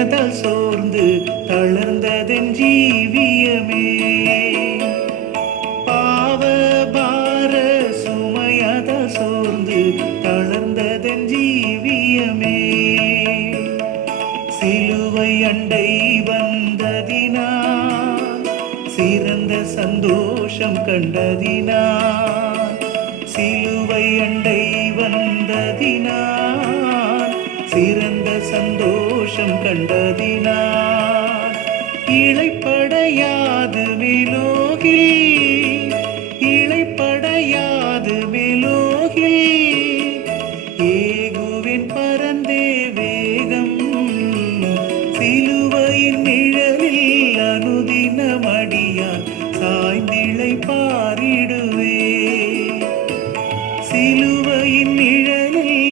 சுமையதால் சோர்ந்து தளர்ந்ததென் ஜீவியமே. பாவ பார சுமையதால் சோர்ந்து தளர்ந்ததென் ஜீவியமே. சிலுவை அண்டை வந்ததினால் சிறந்த சந்தோஷம் கண்டதினால், சிலுவை அண்டை வந்ததினால் சிறந்த சந்தோஷம் கண்டதினால், இளைப்படையாது மேலோகில், இளைப்படையாது மேலோகில் ஏகுவின்